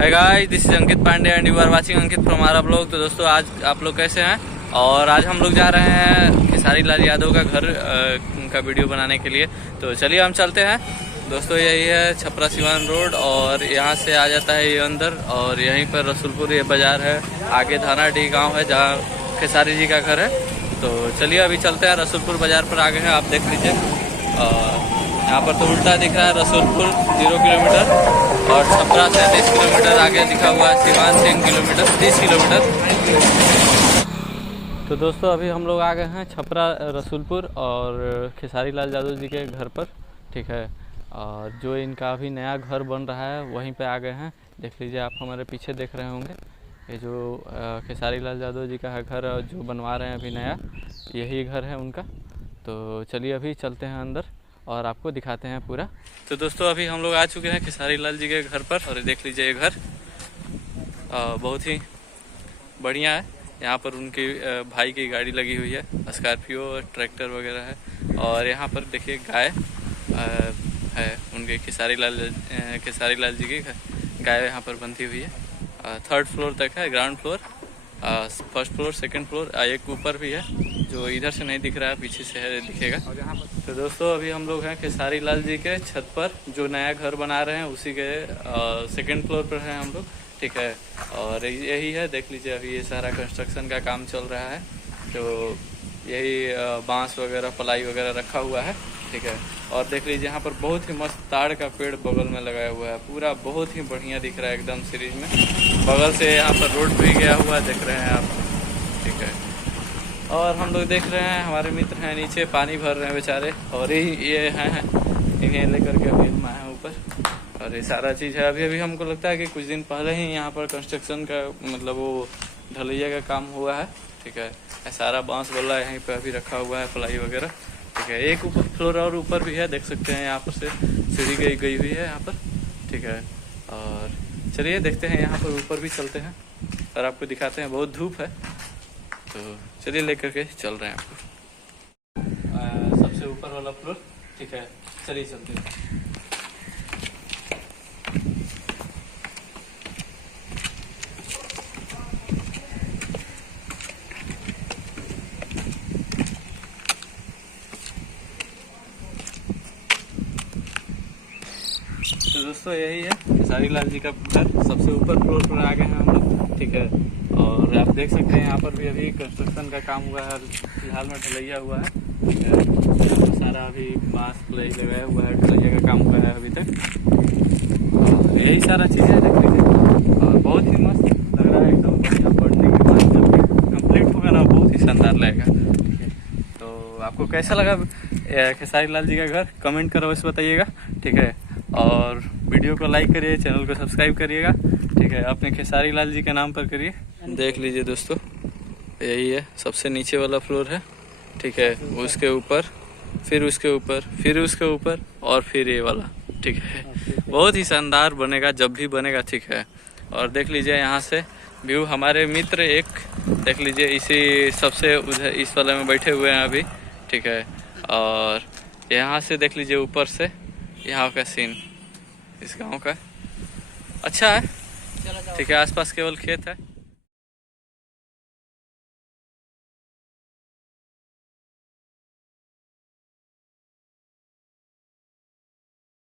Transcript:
Hi guys, this is Ankit Pandey and you are watching Ankit from Ara blog. तो दोस्तों, आज आप लोग कैसे हैं? और आज हम लोग जा रहे हैं खेसारी लाल यादव का घर का वीडियो बनाने के लिए। तो चलिए हम चलते हैं। दोस्तों, यही है छपरा सिवान रोड और यहाँ से आ जाता है ये अंदर, और यहीं पर रसूलपुर ये बाज़ार है। आगे धानाडीह गाँव है जहाँ खेसारी जी का घर है। तो चलिए अभी चलते हैं। रसूलपुर बाज़ार पर आ गए हैं, आप देख लीजिए। यहाँ पर तो उल्टा दिख रहा है रसूलपुर 0 किलोमीटर और छपरा से 30 किलोमीटर आगे लिखा हुआ है सिवान 3 किलोमीटर 30 किलोमीटर। तो दोस्तों, अभी हम लोग आ गए हैं छपरा रसूलपुर और खेसारी लाल यादव जी के घर पर, ठीक है। और जो इनका अभी नया घर बन रहा है वहीं पे आ गए हैं। देख लीजिए, आप हमारे पीछे देख रहे होंगे ये जो खेसारी लाल यादव जी का है घर जो बनवा रहे हैं अभी नया, यही घर है उनका। तो चलिए अभी चलते हैं अंदर और आपको दिखाते हैं पूरा। तो दोस्तों, अभी हम लोग आ चुके हैं खेसारी लाल जी के घर पर और देख लीजिए ये घर बहुत ही बढ़िया है। यहाँ पर उनके भाई की गाड़ी लगी हुई है, स्कॉर्पियो ट्रैक्टर वगैरह है। और यहाँ पर देखिए गाय है उनके खेसारी लाल जी की गाय यहाँ पर बंधी हुई है। 3rd फ्लोर तक है, ground floor, 1st floor, 2nd floor, एक ऊपर भी है जो इधर से नहीं दिख रहा है, पीछे से है, दिखेगा। तो दोस्तों, अभी हम लोग हैं खेसारी लाल जी के छत पर जो नया घर बना रहे हैं उसी के 2nd फ्लोर पर हैं हम लोग, ठीक है। और यही है, देख लीजिए अभी ये सारा कंस्ट्रक्शन का काम चल रहा है। तो यही बांस वगैरह पलाई वगैरह रखा हुआ है, ठीक है। और देख लीजिए यहाँ पर बहुत ही मस्त ताड़ का पेड़ बगल में लगाया हुआ है, पूरा बहुत ही बढ़िया दिख रहा है एकदम सीरीज में। बगल से यहाँ पर रोड भी गया हुआ है, देख रहे हैं आप, ठीक है। और हम लोग देख रहे हैं हमारे मित्र हैं नीचे पानी भर रहे हैं बेचारे, और ये हैं इन्हें लेकर के अभी हम आए हैं ऊपर। और ये सारा चीज़ है। अभी हमको लगता है कि कुछ दिन पहले ही यहाँ पर कंस्ट्रक्शन का मतलब वो ढलैया का काम हुआ है, ठीक है। सारा बांस वाला यहीं पे अभी रखा हुआ है, प्लाई वगैरह, ठीक है। एक ऊपर फ्लोर और ऊपर भी है, देख सकते हैं यहाँ पर से सीढ़ी गई हुई है यहाँ पर, ठीक है। और चलिए देखते हैं, यहाँ पर ऊपर भी चलते हैं और आपको दिखाते हैं। बहुत धूप है, तो चलिए लेकर के चल रहे हैं आपको। सबसे ऊपर वाला फ्लोर, ठीक है, चलिए चलते हैं। तो दोस्तों, यही है खेसारी लाल जी का घर, सबसे ऊपर फ्लोर पर आ गए हैं हम लोग, ठीक है। और आप देख सकते हैं यहाँ पर भी अभी कंस्ट्रक्शन का काम हुआ है, फिलहाल में ढलैया हुआ है, ठीक है। तो सारा अभी बांस प्लाई लगाया हुआ है, ढलैया का काम हुआ है अभी तक। और यही सारा चीज़ है, देख लीजिए। और बहुत ही मस्त लग रहा है एकदम बढ़िया। पढ़ने के बाद जब कंप्लीट होगा ना, बहुत ही शानदार लगेगा, ठीक है। तो आपको कैसा लगा खेसारी लाल जी का घर, कमेंट करो, बस बताइएगा, ठीक है। और वीडियो को लाइक करिए, चैनल को सब्सक्राइब करिएगा, ठीक है। अपने खेसारी लाल जी के नाम पर करिए। देख लीजिए दोस्तों, यही है सबसे नीचे वाला फ्लोर है, ठीक है। उसके ऊपर, फिर उसके ऊपर, फिर उसके ऊपर और फिर ये वाला, ठीक है। बहुत ही शानदार बनेगा जब भी बनेगा, ठीक है। और देख लीजिए यहाँ से व्यू, हमारे मित्र एक देख लीजिए इसी सबसे उधर इस वाले में बैठे हुए हैं अभी, ठीक है। और यहाँ से देख लीजिए ऊपर से यहाँ का सीन इस गांव का अच्छा है, ठीक है। आसपास केवल खेत है।